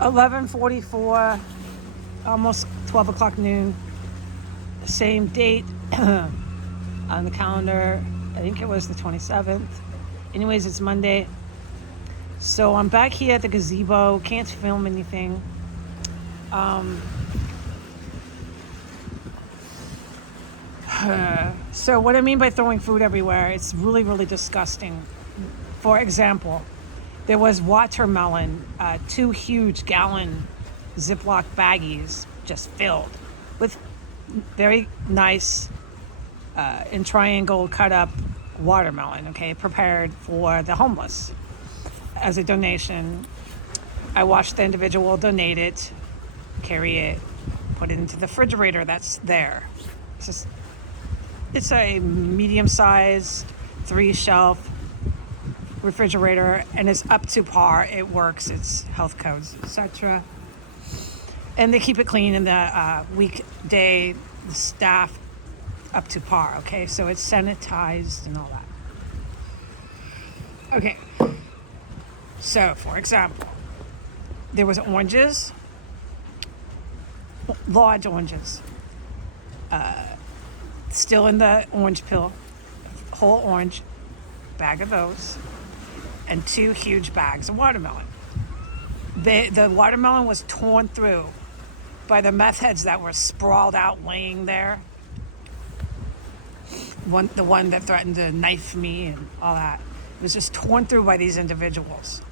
11:44, almost 12 o'clock noon. Same date on the calendar. I think it was the 27th. Anyways, it's Monday. So I'm back here at the gazebo. Can't film anything. So what I mean by throwing food everywhere, it's really, really disgusting. For example, there was watermelon, 2 huge gallon Ziploc baggies just filled with very nice in triangle cut up watermelon, okay, prepared for the homeless as a donation. I watched the individual donate it, carry it, put it into the refrigerator that's there. It's a medium-sized 3-shelf refrigerator, and it's up to par. It works. It's health codes, etc. And they keep it clean in the weekday. The staff up to par. Okay, so it's sanitized and all that. Okay. So, for example, there was oranges, large oranges, still in the orange peel, whole orange bag of those, and 2 huge bags of watermelon. The watermelon was torn through by the meth heads that were sprawled out laying there. The one that threatened to knife me and all that. It was just torn through by these individuals.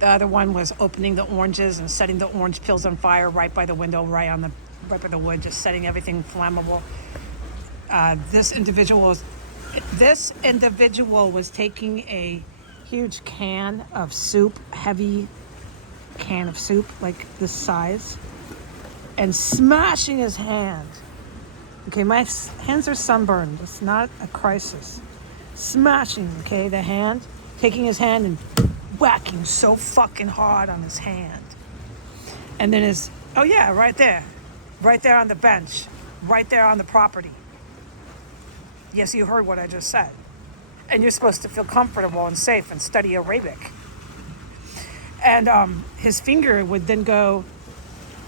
The other one was opening the oranges and setting the orange peels on fire right by the window, right by the wood, just setting everything flammable. This individual was taking a huge can of soup, heavy can of soup, like this size, and smashing his hand. Okay, my hands are sunburned. It's not a crisis. Smashing, okay, the hand, taking his hand and whacking so fucking hard on his hand. And then right there on the bench, right there on the property. Yes, you heard what I just said. And you're supposed to feel comfortable and safe and study Arabic. And his finger would then go,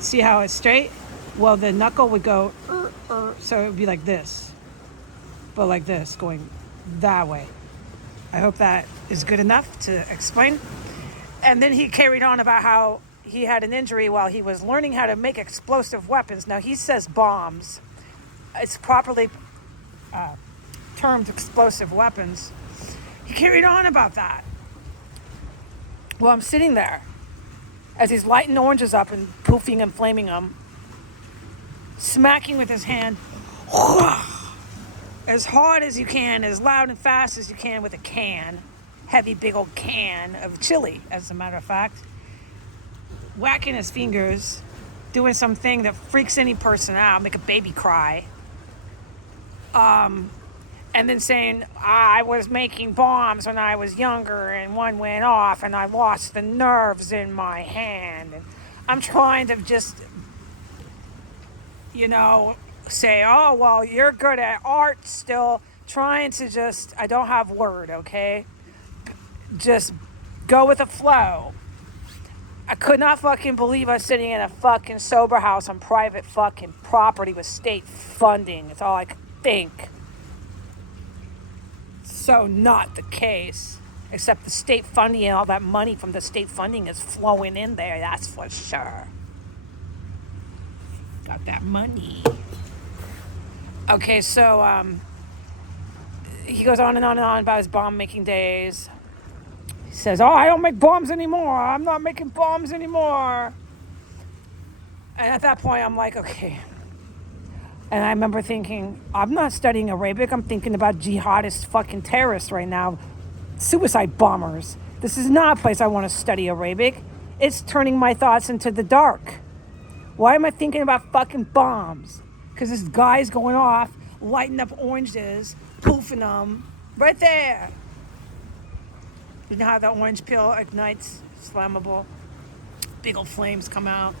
see how it's straight? Well, the knuckle would go, so it would be like this. But like this, going that way. I hope that is good enough to explain. And then he carried on about how he had an injury while he was learning how to make explosive weapons. Now, he says bombs. It's properly termed explosive weapons. He carried on about that. Well, I'm sitting there as he's lighting oranges up and poofing and flaming them, smacking with his hand as hard as you can, as loud and fast as you can with a can, heavy big old can of chili, as a matter of fact, whacking his fingers, doing something that freaks any person out, make a baby cry. And then saying, I was making bombs when I was younger and one went off and I lost the nerves in my hand. And I'm trying to just, say, oh, well, you're good at art still. Trying to just, I don't have word, okay? Just go with the flow. I could not fucking believe I was sitting in a fucking sober house on private fucking property with state funding. It's all I could think. So not the case, except the state funding and all that money from the state funding is flowing in there, that's for sure. Got that money. Okay, so he goes on and on and on about his bomb making days. He says, oh, I don't make bombs anymore. I'm not making bombs anymore. And at that point, I'm like, okay. And I remember thinking, I'm not studying Arabic. I'm thinking about jihadist fucking terrorists right now. Suicide bombers. This is not a place I want to study Arabic. It's turning my thoughts into the dark. Why am I thinking about fucking bombs? Because this guy's going off, lighting up oranges, poofing them, right there. You know how the orange peel ignites? It's flammable. Big old flames come out.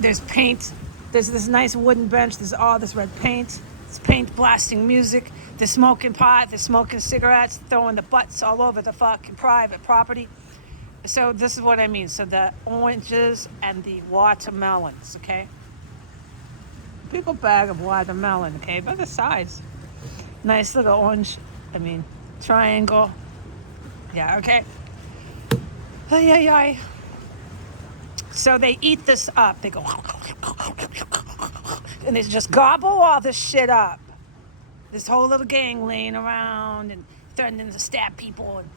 There's paint. There's this nice wooden bench. There's all this red paint. It's paint blasting music. They're smoking pot. They're smoking cigarettes. Throwing the butts all over the fucking private property. So this is what I mean. So the oranges and the watermelons, okay? Pickle bag of watermelon, okay? By the size. Nice little orange, triangle. Yeah, okay. Ay, ay, ay. So they eat this up. They go, and they just gobble all this shit up. This whole little gang laying around and threatening to stab people and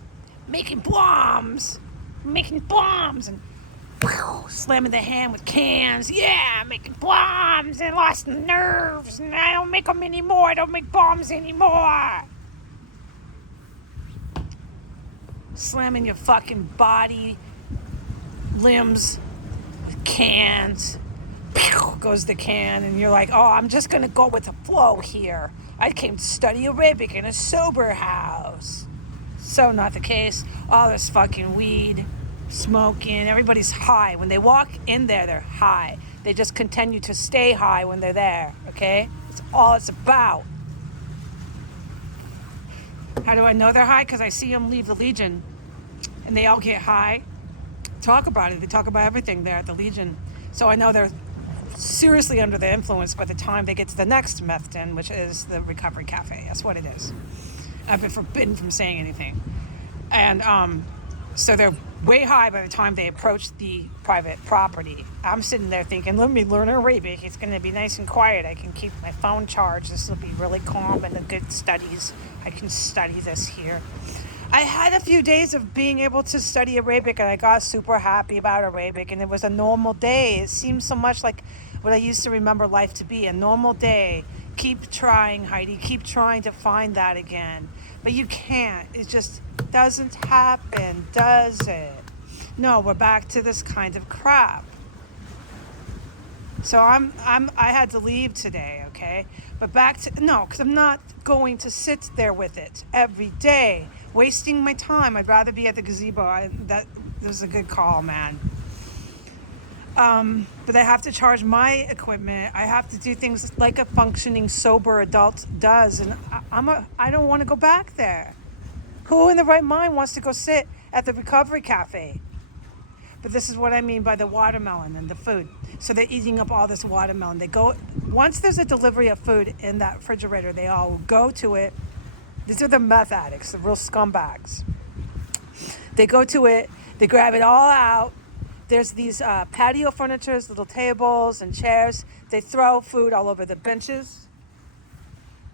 making bombs and slamming their hand with cans. Yeah, making bombs and lost nerves. And I don't make them anymore. I don't make bombs anymore. Slamming your fucking body, limbs with cans. Goes the can, and you're like, oh, I'm just gonna go with the flow here. I came to study Arabic in a sober house. So not the case. All this fucking weed, smoking, everybody's high. When they walk in there, they're high. They just continue to stay high when they're there, okay? That's all it's about. How do I know they're high? Because I see them leave the Legion, and they all get high. Talk about it. They talk about everything there at the Legion. So I know they're seriously under the influence by the time they get to the next meth den, which is the Recovery Cafe. That's what it is. I've been forbidden from saying anything. And so they're way high by the time they approach the private property. I'm sitting there thinking, let me learn Arabic. It's going to be nice and quiet. I can keep my phone charged. This will be really calm and a good studies. I can study this here. I had a few days of being able to study Arabic, and I got super happy about Arabic, and it was a normal day. It seemed so much like what I used to remember life to be, a normal day. Keep trying, Heidi. Keep trying to find that again. But you can't. It just doesn't happen, does it? No, we're back to this kind of crap. So I had to leave today, okay? But because I'm not going to sit there with it every day, wasting my time. I'd rather be at the gazebo. That was a good call, man. But I have to charge my equipment. I have to do things like a functioning sober adult does, and I don't want to go back there. Who in the right mind wants to go sit at the Recovery Cafe? But this is what I mean by the watermelon and the food. So they're eating up all this watermelon. Once there's a delivery of food in that refrigerator, they all go to it. These are the meth addicts, the real scumbags. They go to it, they grab it all out. There's these patio furnitures, little tables and chairs. They throw food all over the benches,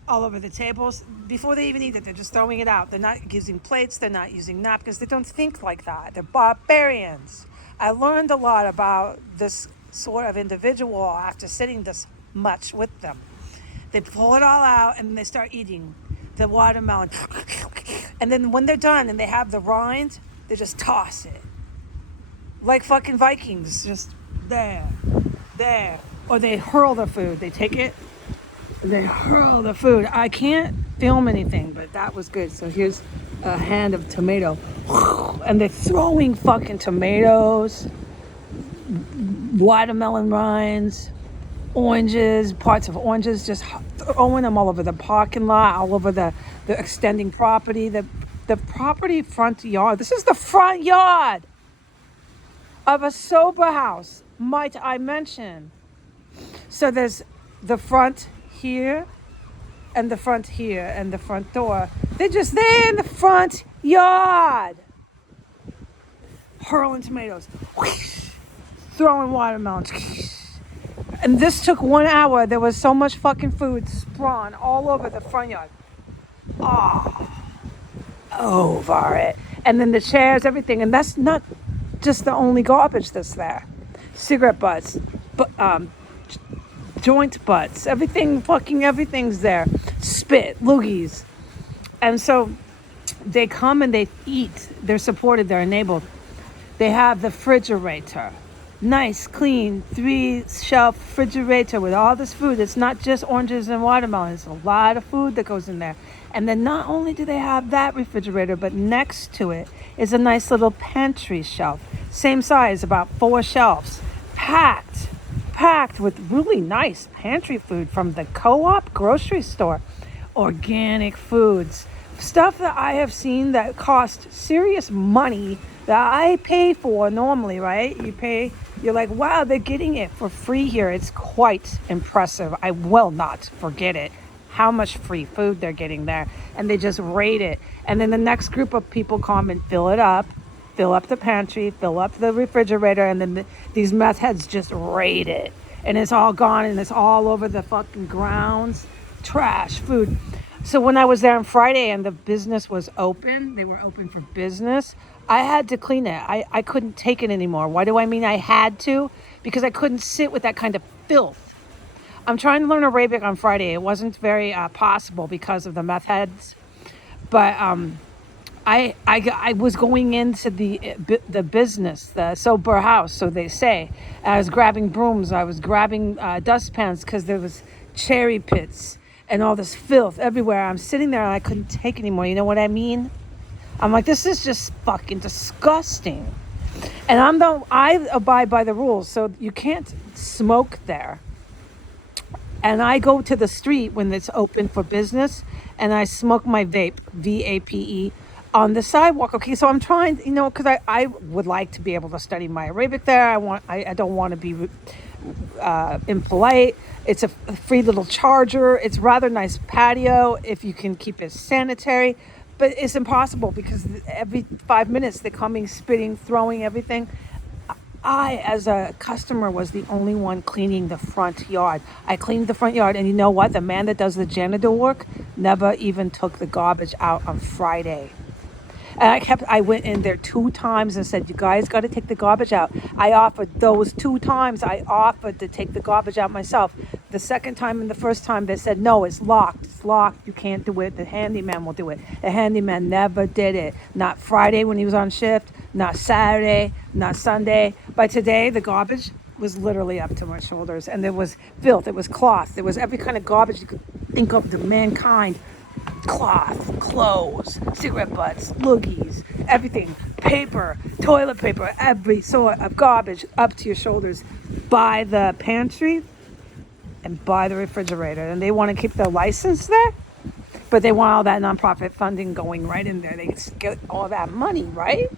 all over the tables. Before they even eat it, they're just throwing it out. They're not using plates. They're not using napkins. They don't think like that. They're barbarians. I learned a lot about this sort of individual after sitting this much with them. They pull it all out and they start eating the watermelon. And then when they're done and they have the rind, they just toss it. Like fucking Vikings, just there. Or they hurl the food. They take it, they hurl the food. I can't film anything, but that was good. So here's a hand of tomato. And they're throwing fucking tomatoes, watermelon rinds, oranges, parts of oranges, just throwing them all over the parking lot, all over the extending property, the property front yard. This is the front yard of a sober house, might I mention. So there's the front here and the front here and the front door. They're just there in the front yard, hurling tomatoes, whoosh, throwing watermelons. And this took 1 hour. There was so much fucking food sprawn all over the front yard. Over it. And then the chairs, everything. And that's not just the only garbage that's there. Cigarette butts, joint butts, everything's there. Spit, loogies. And so they come and they eat. They're supported, they're enabled. They have the refrigerator. Nice, clean, 3-shelf refrigerator with all this food. It's not just oranges and watermelons. It's a lot of food that goes in there. And then not only do they have that refrigerator, but next to it is a nice little pantry shelf. Same size, about 4 shelves. Packed with really nice pantry food from the Co-op grocery store. Organic foods. Stuff that I have seen that cost serious money that I pay for normally, right? You're like, wow, they're getting it for free here. It's quite impressive. I will not forget it. How much free food they're getting there. And they just rate it. And then the next group of people come and fill it up, fill up the pantry, fill up the refrigerator, and then these meth heads just rate it. And it's all gone and it's all over the fucking grounds. Trash food. So when I was there on Friday and the business was open, they were open for business, I had to clean it. I couldn't take it anymore. Why do I mean I had to? Because I couldn't sit with that kind of filth. I'm trying to learn Arabic on Friday. It wasn't very possible because of the meth heads. But I was going into the business, the sober house, so they say. I was grabbing brooms. I was grabbing dustpans because there was cherry pits and all this filth everywhere. I'm sitting there and I couldn't take anymore. You know what I mean? I'm like, this is just fucking disgusting. And I abide by the rules, so you can't smoke there. And I go to the street when it's open for business and I smoke my vape, VAPE, on the sidewalk. Okay, so I'm trying, because I would like to be able to study my Arabic there. I don't want to be impolite. It's a free little charger. It's rather nice patio if you can keep it sanitary. But it's impossible because every 5 minutes they're coming, spitting, throwing everything. I, as a customer, was the only one cleaning the front yard. I cleaned the front yard, and you know what? The man that does the janitor work never even took the garbage out on Friday. And I went in there 2 times and said, you guys got to take the garbage out. I offered those 2 times. I offered to take the garbage out myself. The second time and the first time they said, no, it's locked. It's locked. You can't do it. The handyman will do it. The handyman never did it. Not Friday when he was on shift, not Saturday, not Sunday. By today, the garbage was literally up to my shoulders. And there was filth. There was cloth. There was every kind of garbage you could think of to mankind. Cloth, clothes, cigarette butts, loogies, everything, paper, toilet paper, every sort of garbage up to your shoulders by the pantry and by the refrigerator. And they want to keep their license there, but they want all that nonprofit funding going right in there. They get all that money, right?